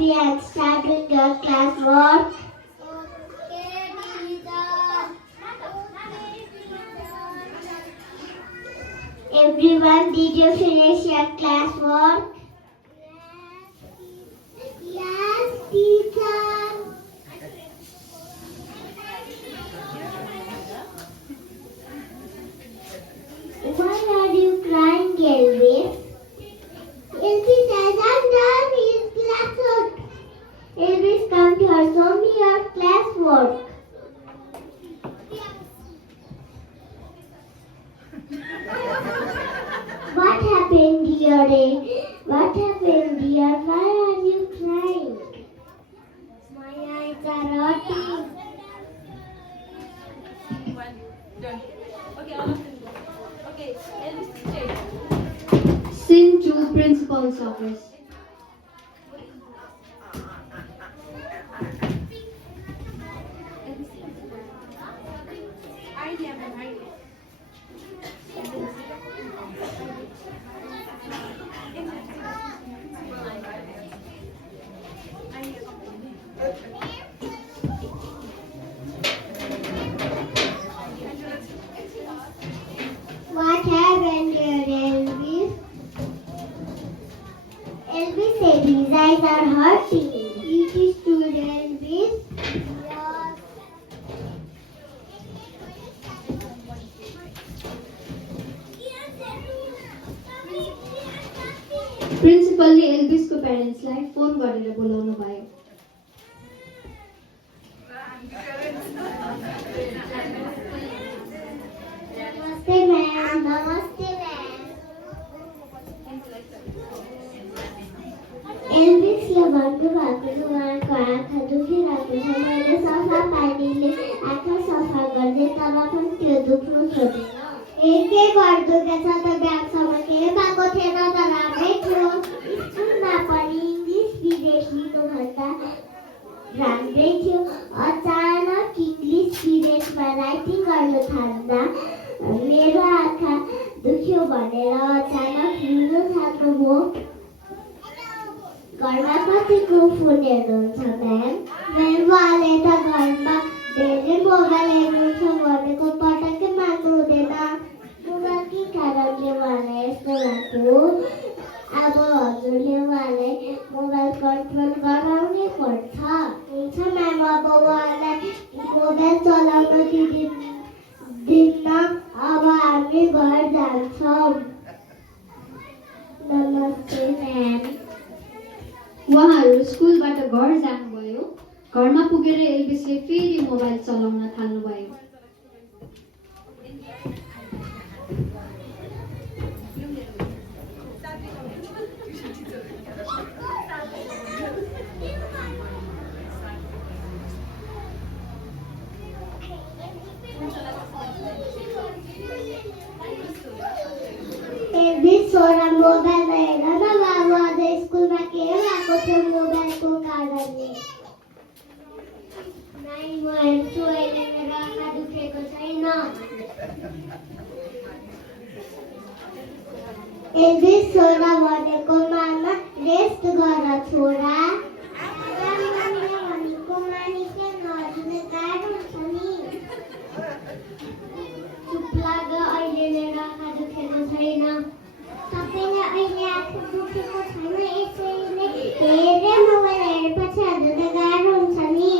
coffee and start with your classwork. Okay, teacher. Everyone, did you finish your classwork? Yes, teacher. Why are you crying, Elvis? Elvis says I'm done his classwork. Elvis, come here, show me your classwork. What happened, dear? What happened, dear? Why are you crying? My eyes are hurting. One, done. Okay, all of them go. Okay, Elvis, stay. Sing to principal's office. Idea, ma'am, idea. What happened, dear Elvis? Elvis said his eyes are hurting. It is true, Elvis. Yes. प्रिन्सिपलले एल्भिसको प्यारेन्ट्सलाई phone गरेर बोलाउनु भयो। Namaste, ma'am. Namaste, ma'am. एल्भिसले भन्नुभएको छ उहाँको आँखा दुखिरहेको छ। मैले सफा पानीले आँखा सफा गर्दै तर पनि त्यो दुख्नु छोडेन। के घर दुखेछ त बिहानसम्म केही भएको थिएन त राम्रै थियो। स्कुलमा पनि इङ्ग्लिस पिरियड लिनुभन्दा राम्रै थियो। अचानक इङ्ग्लिस पिरियडमा राइटिङ गर्नु थाल्दा मेरो आँखा दुख्यो भनेर अचानक रुनु थाल्नुभयो। घरमा कतिको फोनहरू हुन्छ म्याम? उहाँले त घरमा धेरै मोबाइल हेर्नुहुन्छ भनेको पटक्कै मान्नु हुँदैन। मोबाइलकै कारणले उहाँलाई यस्तो लाग्यो। अब हजुरले उहाँलाई मोबाइल कन्ट्रोल गराउनै पर्छ। हुन्छ म्याम, अब उहाँलाई मोबाइल चलाउन दिन्न। अब हामी घर जान्छौँ। नमस्ते म्याम। उहाँहरू स्कुलबाट घर जानुभयो। घरमा पुगेर एल्भिसले फेरि मोबाइल चलाउन थाल्नुभयो। एल्भिस छोरा मोबाइल हेर न बाबु, आज स्कुलमा के भएको थियो मोबाइलको कारणले? नाइ, म हेर्छु, अहिले मेरो आँखा दुखेको छैन। एल्भिस छोरा भनेको मामा रेस्ट गर छोरा। मम्मीले भनेको मानिसले नहर्ने गाह्रो हुन्छ नि। चुप लाग, अहिले मेरो आँखा दुखेको छैन। सबैले अहिले आँखा दुखेको छैन, यसैले धेरै मोबाइल हेरेपछि हजुरलाई गाह्रो हुन्छ नि।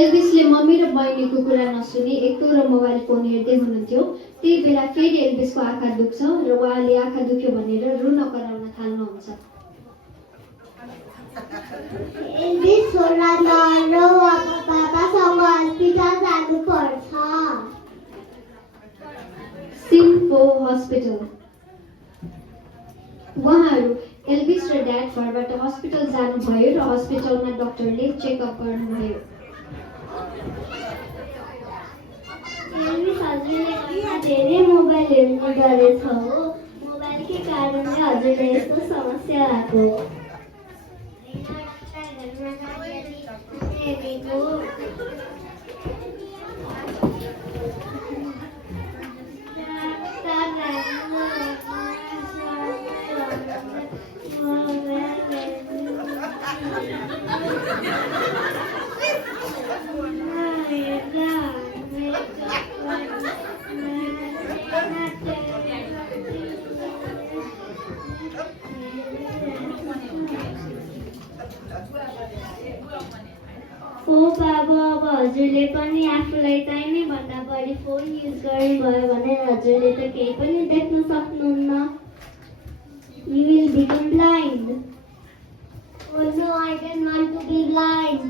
एल्भिसले मम्मी र बहिनीको कुरा नसुनी एकरो मोबाइल फोन हेर्दै हुनुहुन्थ्यो। त्यही बेला फेरि एल्भिसको आँखा दुख्छ र उहाँले आँखा दुख्यो भनेर रुन कराउन थाल्नुहुन्छ। एल्भिस छोरा नरो, अब बाबासँग हस्पिटल जानुपर्छ। सिम्फो हस्पिटल। उहाँहरू एल्भिस र ड्याड घरबाट हस्पिटल जानुभयो र हस्पिटलमा डाक्टरले चेकअप गर्नुभयो। एल्भिस, हजुरले किन धेरै मोबाइल हेर्ने गरेछ हो? मोबाइलकै कारणले हजुरलाई यस्तो समस्या भएको हो। हेरेको ओ बाबा, अब हजुरले पनि आफूलाई चाहिने भन्दा बढी फोन युज गर्नुभयो भने हजुरले त केही पनि देख्न सक्नुहुन्न। You will become blind. Oh no, I don't want to be blind.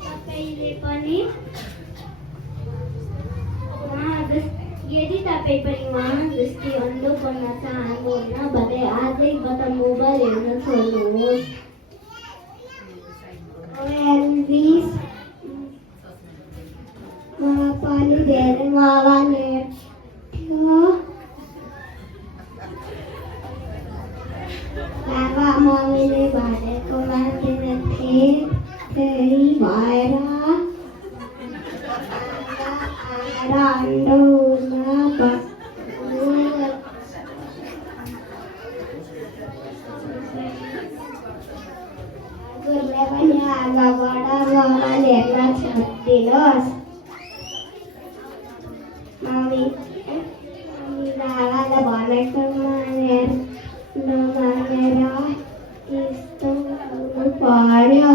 तपाईँले पनि यदि तपाईँ पनि उहाँ जस्तै अन्धो बन्न चाहनुहुन्न भने आजैबाट मोबाइल हेर्न छोड्नुहोस्। Elvis, पनि धेरै मोबाइल हेर्थ्यो। बाबा मम्मीले भनेको मान्दैनथे, त्यही भएर अन्धो हुन पर्यो। हजुरले पनि आजबाट मोबाइल हेर्न छोडिदिनुहोस्। मम्मी बाबाले भनेको नमानेर यस्तो हुनु पर्यो।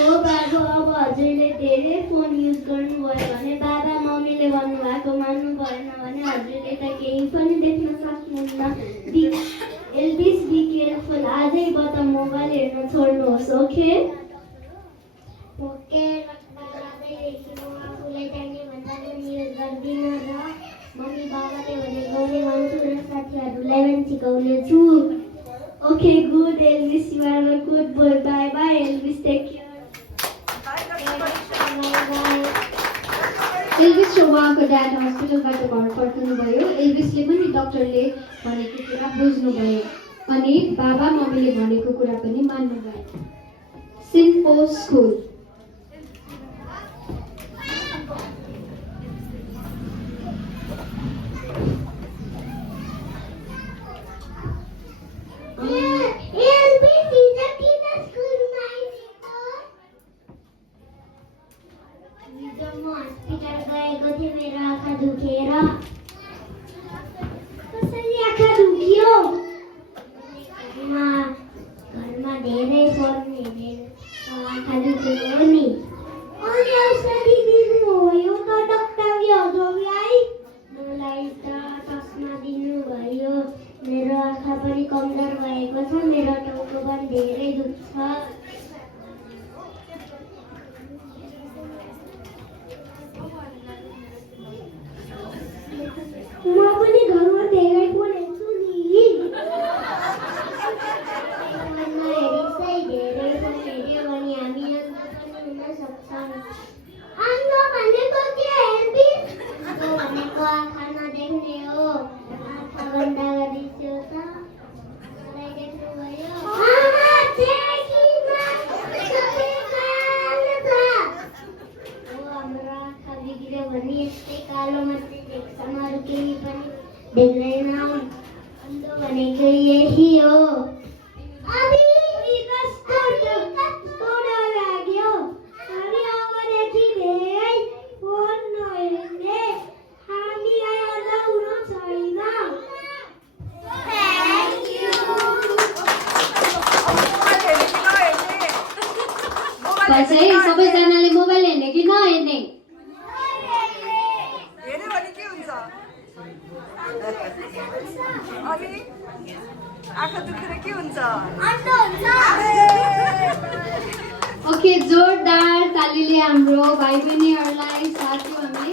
हो बाबु, अब हजुरले धेरै फोन युज गर्नुभयो भने बाबा मम्मीले भन्नुभएको मान्नु भएन भने हजुरले त केही पनि देख्न सक्नुहुन्न। एल्भिस, बी केयरफुल, आजैबाट मोबाइल हेर्न छोड्नुहोस्। ओके ओके, आजैदेखि म आफूलाई चाहिने भन्दा पनि युज गर्दिनँ र मम्मी बाबाले भनेको नै मान्छु र साथीहरूलाई पनि सिकाउने छु। Okay, good Elvis, you are a good boy. Bye bye Elvis, take care. Elvis र उहाँको ड्याड हस्पिटलबाट घर फर्कनुभयो। एल्भिसले पनि डक्टरले भनेको कुरा बुझ्नुभयो अनि बाबा मम्मीले भनेको कुरा पनि मान्नुभयो। सिम्पो स्कुल। हस्पिटल गएको थिएँ, मेरो आँखा दुखेर। कसरी आँखा दुख्यो? घरमा धेरै फोन हेरेर आँखा दुखेको नि। अनि औषधि दिनुभयो त डाक्टरले हजुरलाई? मलाई त चस्मा दिनुभयो। मेरो आँखा पनि कमजोर भएको छ, मेरो टाउको पनि धेरै दुख्छ। म पनि घरमा धेरै फोन हेर्छु नि। फोनमा हेरिँदै धेरै फोन हेऱ्यो भने हामी अन्ध पनि हुन सक्छौँ। अन्ध भनेको के एल्भिस? अन्ध भनेको आँखा नदेख्ने हो। आँखा बन्द गरिदियो त मलाई देख्नुभयो? हाम्रो आँखा बिग्रियो भने यस्तै कालो मात्रै देख्छ, अरू केही पनि देख्दैन। अन्धो भनेको यही हो। कस्तो डर लाग्यो। हामी अबदेखि धेरै फोन नहेर्ने, हामीलाई अन्ध हुनु छैन। Thank you. सबैजनाले मोबाइल हेर्ने कि नहेर्ने? हेर्यो भने के हुन्छ? अनि आँखा दुखेर के हुन्छ? अन्ध हुन्छ। ओके, भाइ बहिनीहरूलाई साथीहरूलाई